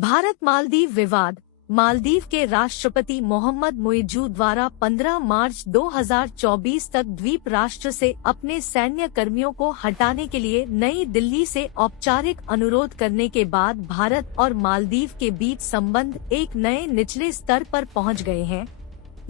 भारत मालदीव विवाद। मालदीव के राष्ट्रपति मोहम्मद मुइज्जू द्वारा 15 मार्च 2024 तक द्वीप राष्ट्र से अपने सैन्य कर्मियों को हटाने के लिए नई दिल्ली से औपचारिक अनुरोध करने के बाद भारत और मालदीव के बीच संबंध एक नए निचले स्तर पर पहुंच गए हैं।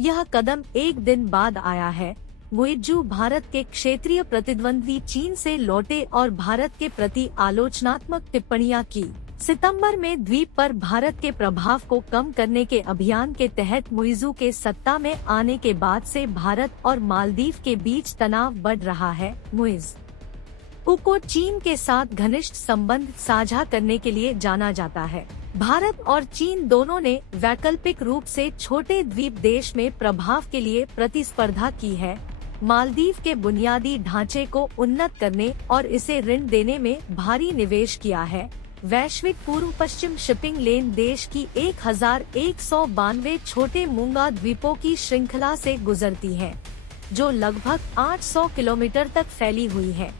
यह कदम एक दिन बाद आया है। मुइज्जू भारत के क्षेत्रीय प्रतिद्वंद्वी चीन से लौटे और भारत के प्रति आलोचनात्मक टिप्पणियां की। सितंबर में द्वीप पर भारत के प्रभाव को कम करने के अभियान के तहत मुइज्जू के सत्ता में आने के बाद से भारत और मालदीव के बीच तनाव बढ़ रहा है। मुइज्जू को चीन के साथ घनिष्ठ संबंध साझा करने के लिए जाना जाता है। भारत और चीन दोनों ने वैकल्पिक रूप से छोटे द्वीप देश में प्रभाव के लिए प्रतिस्पर्धा की है। मालदीव के बुनियादी ढांचे को उन्नत करने और इसे ऋण देने में भारी निवेश किया है। वैश्विक पूर्व पश्चिम शिपिंग लेन देश की 1192 छोटे मूंगा द्वीपों की श्रृंखला से गुजरती है, जो लगभग 800 किलोमीटर तक फैली हुई है।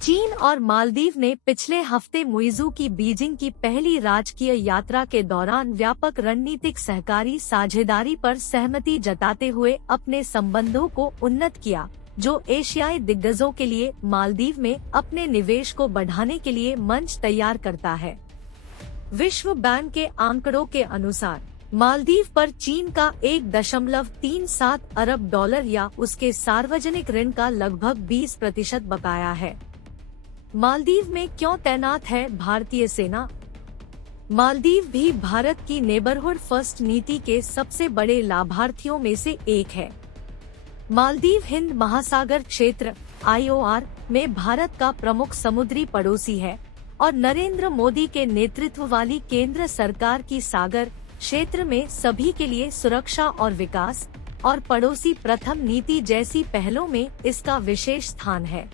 चीन और मालदीव ने पिछले हफ्ते मुइज्जू की बीजिंग की पहली राजकीय यात्रा के दौरान व्यापक रणनीतिक सहकारी साझेदारी पर सहमति जताते हुए अपने संबंधों को उन्नत किया, जो एशियाई दिग्गजों के लिए मालदीव में अपने निवेश को बढ़ाने के लिए मंच तैयार करता है। विश्व बैंक के आंकड़ों के अनुसार मालदीव पर चीन का 1.37 अरब डॉलर या उसके सार्वजनिक ऋण का लगभग 20% बकाया है। मालदीव में क्यों तैनात है भारतीय सेना? मालदीव भी भारत की नेबरहुड फर्स्ट नीति के सबसे बड़े लाभार्थियों में से एक है। मालदीव हिंद महासागर क्षेत्र (IOR) में भारत का प्रमुख समुद्री पड़ोसी है और नरेंद्र मोदी के नेतृत्व वाली केंद्र सरकार की सागर क्षेत्र में सभी के लिए सुरक्षा और विकास और पड़ोसी प्रथम नीति जैसी पहलों में इसका विशेष स्थान है।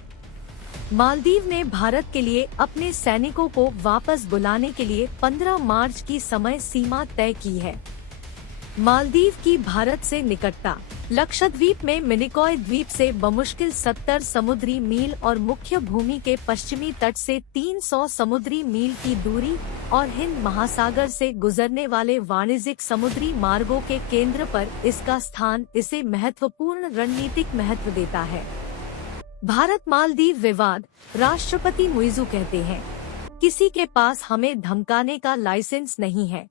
मालदीव ने भारत के लिए अपने सैनिकों को वापस बुलाने के लिए 15 मार्च की समय सीमा तय की है। मालदीव की भारत से निकटता। लक्षद्वीप में मिनिकॉय द्वीप से बमुश्किल 70 समुद्री मील और मुख्य भूमि के पश्चिमी तट से 300 समुद्री मील की दूरी और हिंद महासागर से गुजरने वाले वाणिज्यिक समुद्री मार्गों के केंद्र पर इसका स्थान इसे महत्वपूर्ण रणनीतिक महत्व देता है। भारत मालदीव विवाद। राष्ट्रपति मुइज्जू कहते हैं, किसी के पास हमें धमकाने का लाइसेंस नहीं है।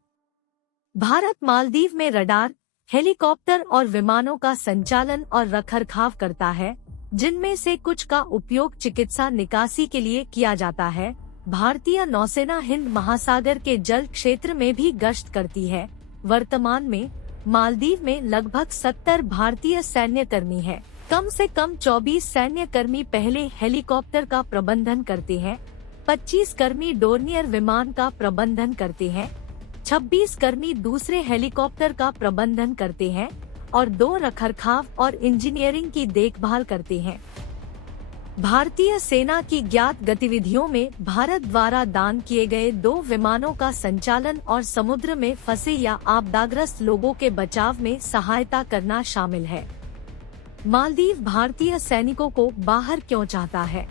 भारत मालदीव में रडार, हेलीकॉप्टर और विमानों का संचालन और रखरखाव करता है, जिनमें से कुछ का उपयोग चिकित्सा निकासी के लिए किया जाता है। भारतीय नौसेना हिंद महासागर के जल क्षेत्र में भी गश्त करती है। वर्तमान में मालदीव में लगभग 70 भारतीय सैन्य कर्मी हैं। कम से कम 24 सैन्य कर्मी पहले हेलीकॉप्टर का प्रबंधन करते हैं, 25 कर्मी डोर्नियर विमान का प्रबंधन करते हैं, 26 कर्मी दूसरे हेलीकॉप्टर का प्रबंधन करते हैं और 2 रखरखाव और इंजीनियरिंग की देखभाल करते हैं। भारतीय सेना की ज्ञात गतिविधियों में भारत द्वारा दान किए गए 2 विमानों का संचालन और समुद्र में फंसे या आपदाग्रस्त लोगों के बचाव में सहायता करना शामिल है। मालदीव भारतीय सैनिकों को बाहर क्यों चाहता है?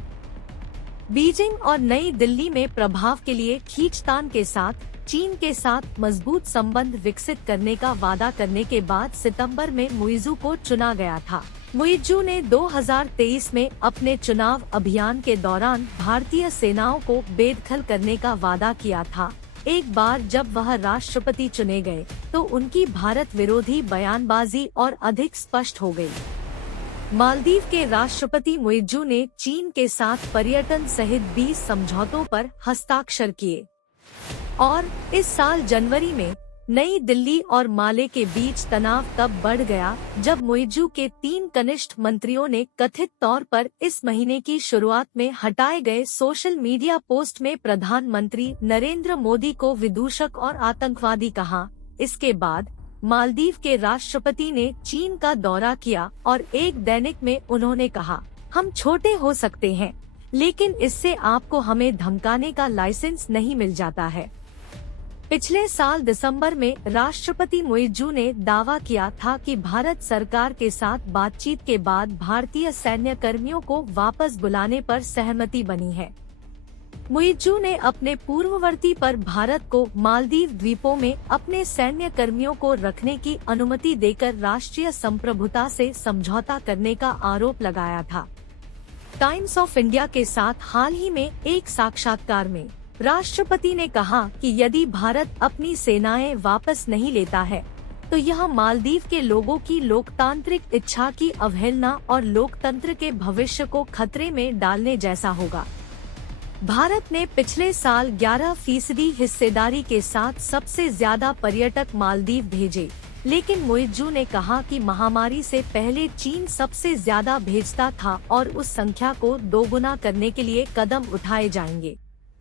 बीजिंग और नई दिल्ली में प्रभाव के लिए खींचतान के साथ चीन के साथ मजबूत संबंध विकसित करने का वादा करने के बाद सितंबर में मुइज्जू को चुना गया था। मुइज्जू ने 2023 में अपने चुनाव अभियान के दौरान भारतीय सेनाओं को बेदखल करने का वादा किया था। एक बार जब वह राष्ट्रपति चुने गए तो उनकी भारत विरोधी बयानबाजी और अधिक स्पष्ट हो गई। मालदीव के राष्ट्रपति मुइज्जू ने चीन के साथ पर्यटन सहित 20 समझौतों पर हस्ताक्षर किए और इस साल जनवरी में नई दिल्ली और माले के बीच तनाव तब बढ़ गया जब मुइज्जू के 3 कनिष्ठ मंत्रियों ने कथित तौर पर इस महीने की शुरुआत में हटाए गए सोशल मीडिया पोस्ट में प्रधानमंत्री नरेंद्र मोदी को विदूषक और आतंकवादी कहा। इसके बाद मालदीव के राष्ट्रपति ने चीन का दौरा किया और एक दैनिक में उन्होंने कहा, हम छोटे हो सकते हैं, लेकिन इससे आपको हमें धमकाने का लाइसेंस नहीं मिल जाता है। पिछले साल दिसंबर में राष्ट्रपति मुइज्जू ने दावा किया था कि भारत सरकार के साथ बातचीत के बाद भारतीय सैन्य कर्मियों को वापस बुलाने पर सहमति बनी है। मुइज्जू ने अपने पूर्ववर्ती पर भारत को मालदीव द्वीपों में अपने सैन्य कर्मियों को रखने की अनुमति देकर राष्ट्रीय संप्रभुता से समझौता करने का आरोप लगाया था। टाइम्स ऑफ इंडिया के साथ हाल ही में एक साक्षात्कार में राष्ट्रपति ने कहा कि यदि भारत अपनी सेनाएं वापस नहीं लेता है तो यह मालदीव के लोगों की लोकतांत्रिक इच्छा की अवहेलना और लोकतंत्र के भविष्य को खतरे में डालने जैसा होगा। भारत ने पिछले साल 11% हिस्सेदारी के साथ सबसे ज्यादा पर्यटक मालदीव भेजे, लेकिन मुइज्जू ने कहा कि महामारी से पहले चीन सबसे ज्यादा भेजता था और उस संख्या को दोगुना करने के लिए कदम उठाए जाएंगे।